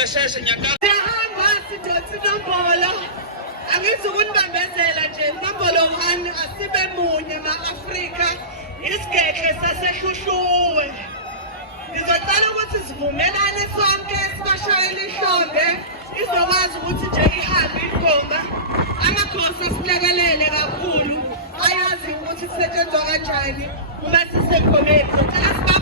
besheshe nyakatho. Siyahamba sidonsa inombolo. Angithi ukunibambezela nje inombolo 1 asibe munye ma-Afrika isigekhe sasehluhluwe. Ngizocela ukuthi sivumelane sonke sibashayele ihlombe izokwazi ukuthi nje ihambe igomba. Amakhosi asilekelele kakhulu ayazi ukuthi kusetshenzwa kanjani uma sisengomeni. Ngicela